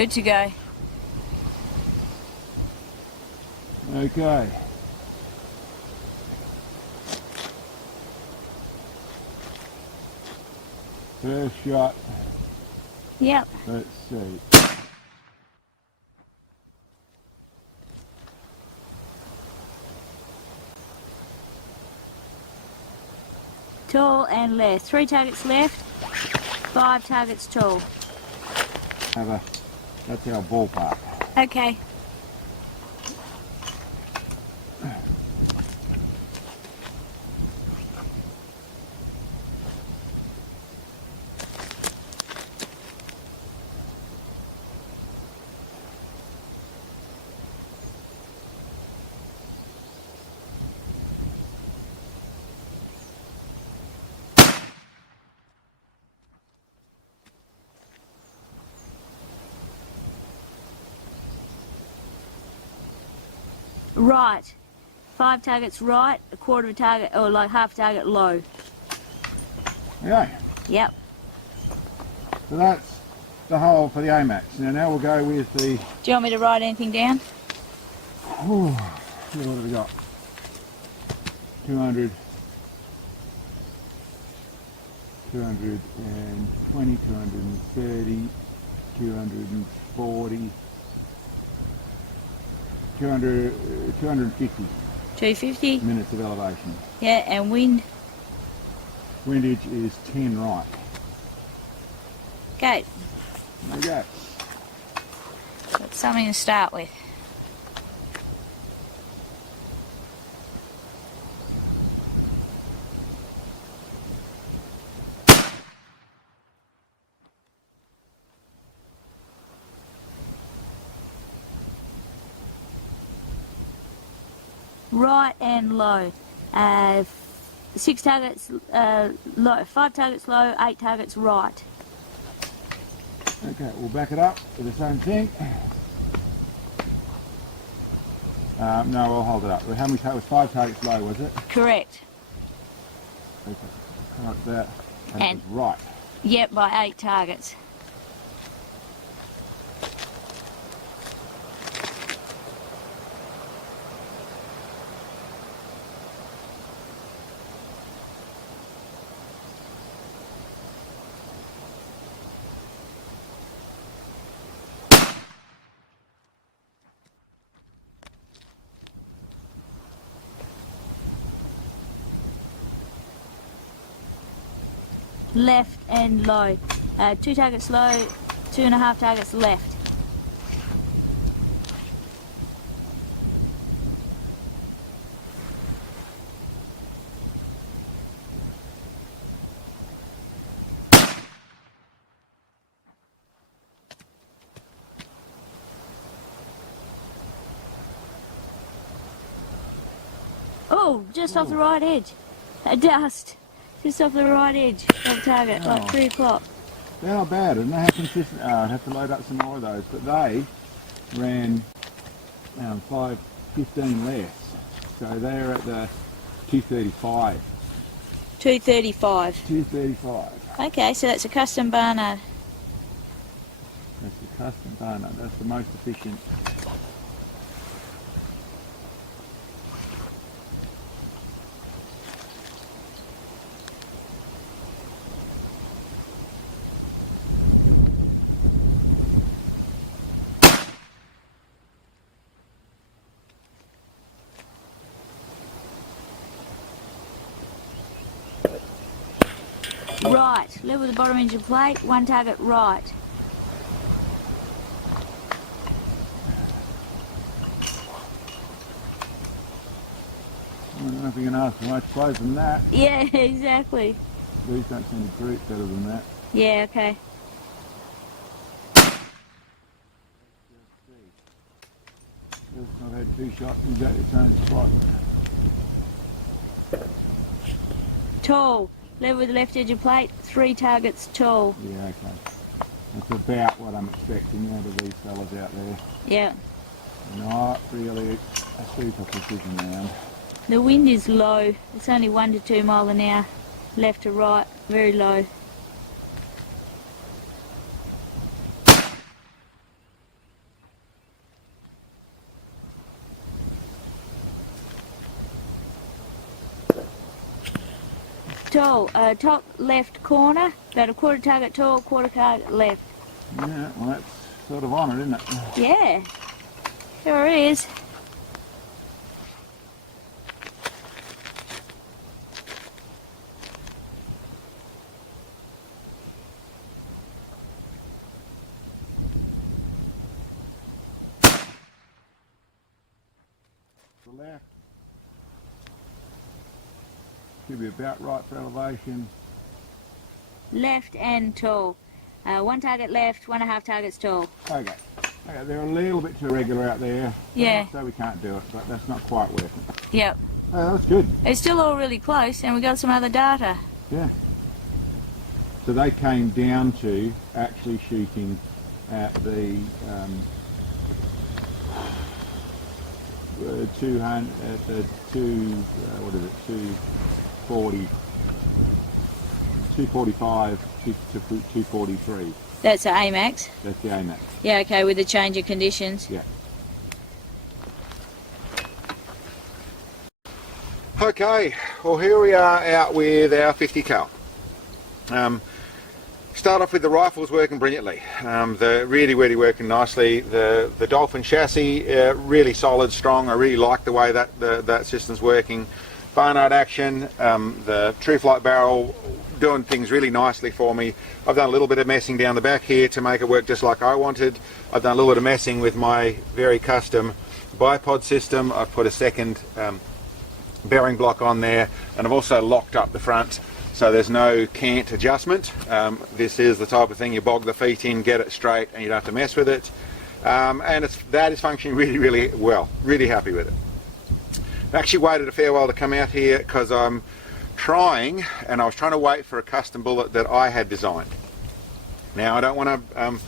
Good to go. Okay. First shot. Yep. Let's see. Tall and left. 3 targets left, 5 targets tall. That's our ballpark. Okay. Right. 5 targets right, a quarter of a target, or like half target low. Okay. Yep. So that's the hole for the AMAX. Now we'll go with the... Do you want me to write anything down? What have we got? 200, 220, 230, 240, 250 250? minutes of elevation. Yeah, and wind? Windage is 10 right. Okay. There you go. That's something to start with. Right and low. 6 targets low, 5 targets low, 8 targets right. Okay, we'll back it up with the same thing. No, we'll hold it up. How many targets? 5 targets low, was it? Correct. Okay, like that. And And it was right. Yep, by 8 targets. Left and low. 2 targets low, 2.5 targets left. Oh, just off the right edge. A dust. Just off the right edge of target, like 3 o'clock. They're not bad, and they have consistent. I'd have to load up some more of those, but they ran 5:15 less, so they're at the 235. 235. 235. Okay, so that's a custom Barnard. That's a custom Barnard. That's the most efficient. Right, level the bottom edge of plate, 1 target right. I don't know if you can ask for much closer than that. Yeah, exactly. These don't seem to group better than that. Yeah, okay. I've had 2 shots and got your same spot. Tall, level the left edge of plate, 3 targets tall. Yeah, okay. That's about what I'm expecting out of these fellas out there. Yeah. Not really a super precision round. The wind is low. It's only 1 to 2 mile an hour, left to right, very low. tall. Top left corner, about a quarter target tall, quarter target left. Yeah, well that's sort of on it, isn't it? Yeah, sure is. The left should be about right for elevation. Left and tall. One target left, 1.5 targets tall. Okay. Okay, they're a little bit too irregular out there. Yeah. So we can't do it, but that's not quite working. Yep. Oh, that's good. It's still all really close, and we got some other data. Yeah. So they came down to actually shooting at the 200 at the 245 to 243. That's the AMAX? That's the AMAX. Yeah, okay, with the change of conditions. Yeah. Okay, well here we are out with our 50 cal. Start off with the rifles working brilliantly. They're really working nicely. The Dolphin chassis really solid, strong. I really like the way that system's working. Barnard action, the True Flight barrel doing things really nicely for me. I've done a little bit of messing down the back here to make it work just like I wanted. I've done a little bit of messing with my very custom Bipod system. I've put a second bearing block on there, and I've also locked up the front so there's no cant adjustment. This is the type of thing you bog the feet in, get it straight, and you don't have to mess with it. And that is functioning really well. Really happy with it. I've actually waited a fair while to come out here because I was trying to wait for a custom bullet that I had designed. Now I don't want to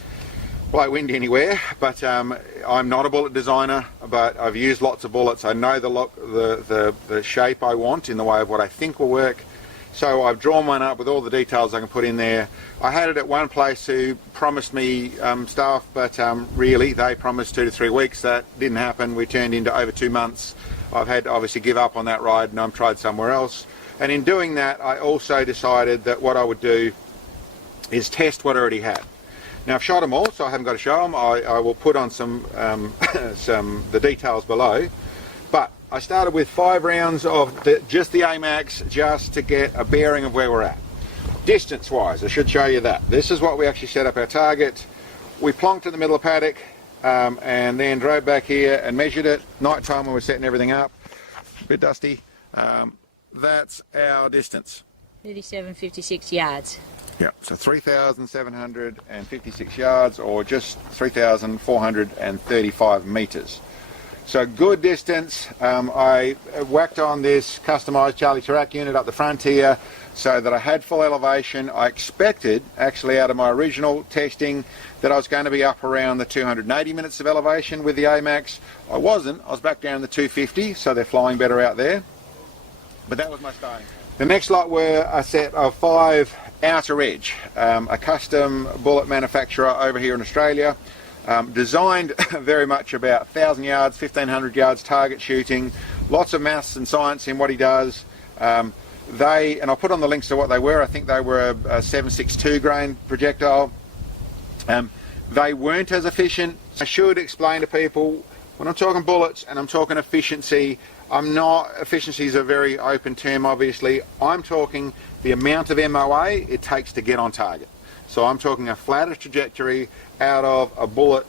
blow wind anywhere, but I'm not a bullet designer, but I've used lots of bullets. I know the shape I want in the way of what I think will work. So I've drawn one up with all the details I can put in there. I had it at one place who promised me stuff, but really they promised 2 to 3 weeks. That didn't happen. We turned into over 2 months. I've had to obviously give up on that ride and I've tried somewhere else. And in doing that, I also decided that what I would do is test what I already had. Now I've shot them all, so I haven't got to show them. I will put on some the details below. But I started with 5 rounds of just the AMAX, just to get a bearing of where we're at. Distance wise, I should show you that. This is what we actually set up our target. We plonked in the middle of paddock and then drove back here and measured it. Night time when we're setting everything up. A bit dusty. That's our distance. 3756 yards. Yeah, so 3,756 yards, or just 3,435 metres. So good distance. I whacked on this customised Charlie Tarak unit up the front here so that I had full elevation. I expected, actually out of my original testing, that I was going to be up around the 280 minutes of elevation with the AMAX. I wasn't. I was back down the 250, so they're flying better out there. But that was my starting. The next lot were a set of 5 outer edge, a custom bullet manufacturer over here in Australia. Designed very much about 1,000 yards, 1,500 yards target shooting, lots of maths and science in what he does. And I'll put on the links to what they were. I think they were a 7.62 grain projectile. They weren't as efficient. I should explain to people, when I'm talking bullets and I'm talking efficiency, efficiency is a very open term obviously. I'm talking the amount of MOA it takes to get on target. So I'm talking a flatter trajectory out of a bullet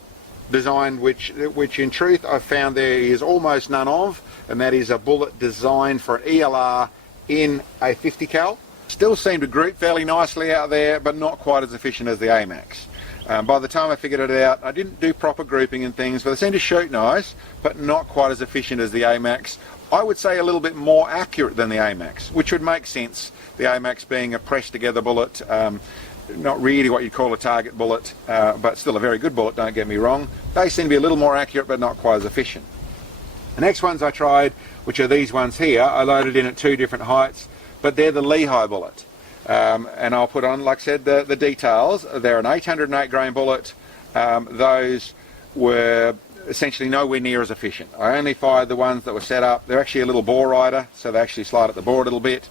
design, which in truth I've found there is almost none of, and that is a bullet designed for an ELR in a 50 cal. Still seem to group fairly nicely out there, but not quite as efficient as the AMAX. By the time I figured it out, I didn't do proper grouping and things, but they seem to shoot nice, but not quite as efficient as the AMAX. I would say a little bit more accurate than the AMAX, which would make sense, the AMAX being a pressed together bullet. Not really what you'd call a target bullet, but still a very good bullet, don't get me wrong. They seem to be a little more accurate, but not quite as efficient. The next ones I tried, which are these ones here, I loaded in at 2 different heights, but they're the Lehigh bullet. And I'll put on, like I said, the details. They're an 808 grain bullet. Those were essentially nowhere near as efficient. I only fired the ones that were set up. They're actually a little bore rider, so they actually slide at the bore a little bit.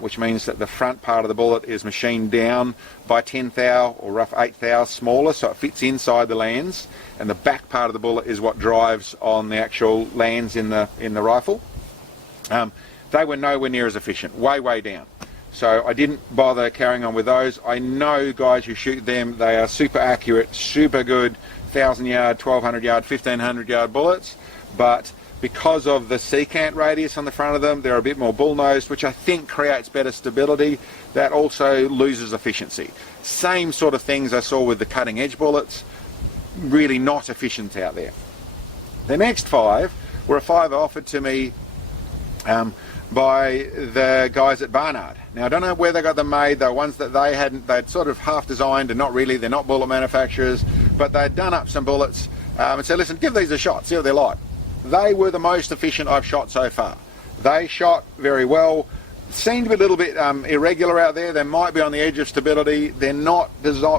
which means that the front part of the bullet is machined down by 10 thou or rough 8 thou smaller, so it fits inside the lands, and the back part of the bullet is what drives on the actual lands in the rifle. They were nowhere near as efficient, way down. So I didn't bother carrying on with those. I know guys who shoot them, they are super accurate, super good 1,000 yard, 1,200 yard, 1,500 yard bullets, but because of the secant radius on the front of them, they're a bit more bull-nosed, which I think creates better stability. That also loses efficiency. Same sort of things I saw with the cutting edge bullets, really not efficient out there. The next 5 were a 5 offered to me by the guys at Barnard. Now I don't know where they got them made. They're ones that they'd sort of half designed, and not really, they're not bullet manufacturers, but they'd done up some bullets and said, listen, give these a shot, see what they're like. They were the most efficient I've shot so far. They shot very well. Seemed to be a little bit irregular out there. They might be on the edge of stability. They're not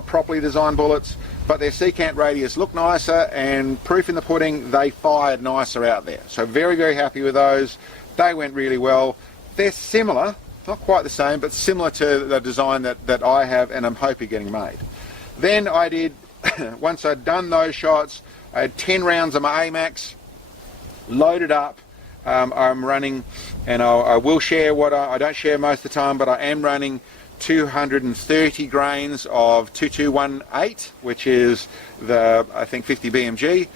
properly designed bullets, but their secant radius looked nicer, and proof in the pudding, they fired nicer out there. So very happy with those. They went really well. They're similar, not quite the same, but similar to the design that I have and I'm hoping getting made. Then I did, once I'd done those shots, I had 10 rounds of my AMAX loaded up. I'm running, and I will share what I don't share most of the time, but I am running 230 grains of 2218, which is the, I think, 50 BMG.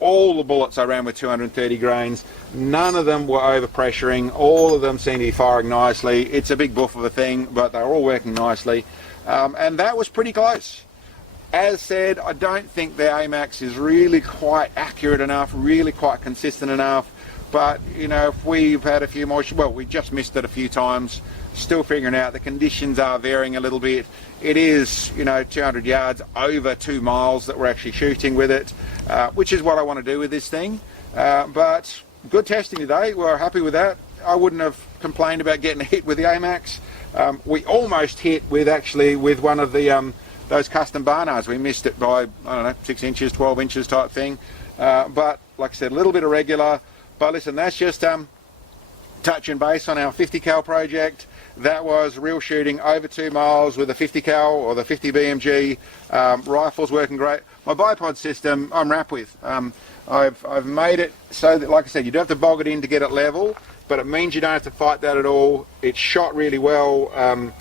All the bullets I ran with 230 grains. None of them were overpressuring. All of them seemed to be firing nicely. It's a big buff of a thing, but they're all working nicely. And that was pretty close. As said, I don't think the AMAX is really quite accurate enough, really quite consistent enough. But, you know, if we've had a few more, well, we just missed it a few times, still figuring out the conditions are varying a little bit. It is, you know, 200 yards over 2 miles that we're actually shooting with it, which is what I want to do with this thing. But good testing today, we're happy with that. I wouldn't have complained about getting a hit with the AMAX. We almost hit with one of the those custom Barnards. We missed it by, I don't know, 6 inches, 12 inches type thing. But like I said, a little bit irregular. But listen, that's just touch and base on our 50 cal project. That was real shooting over 2 miles with a 50 cal or the 50 BMG. Rifle's working great. My bipod system, I'm wrapped with. I've made it so that, like I said, you don't have to bog it in to get it level, but it means you don't have to fight that at all. It's shot really well.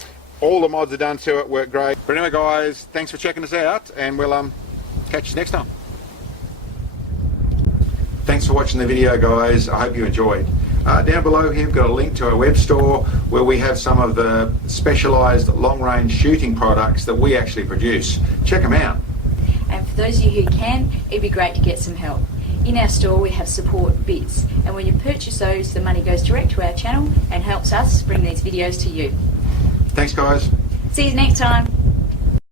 All the mods are done to it, work great. But anyway guys, thanks for checking us out, and we'll catch you next time. Thanks for watching the video guys, I hope you enjoyed. Down below here we've got a link to our web store where we have some of the specialised long-range shooting products that we actually produce. Check them out. And for those of you who can, it'd be great to get some help. In our store we have support bits, and when you purchase those, the money goes direct to our channel and helps us bring these videos to you. Thanks guys. See you next time.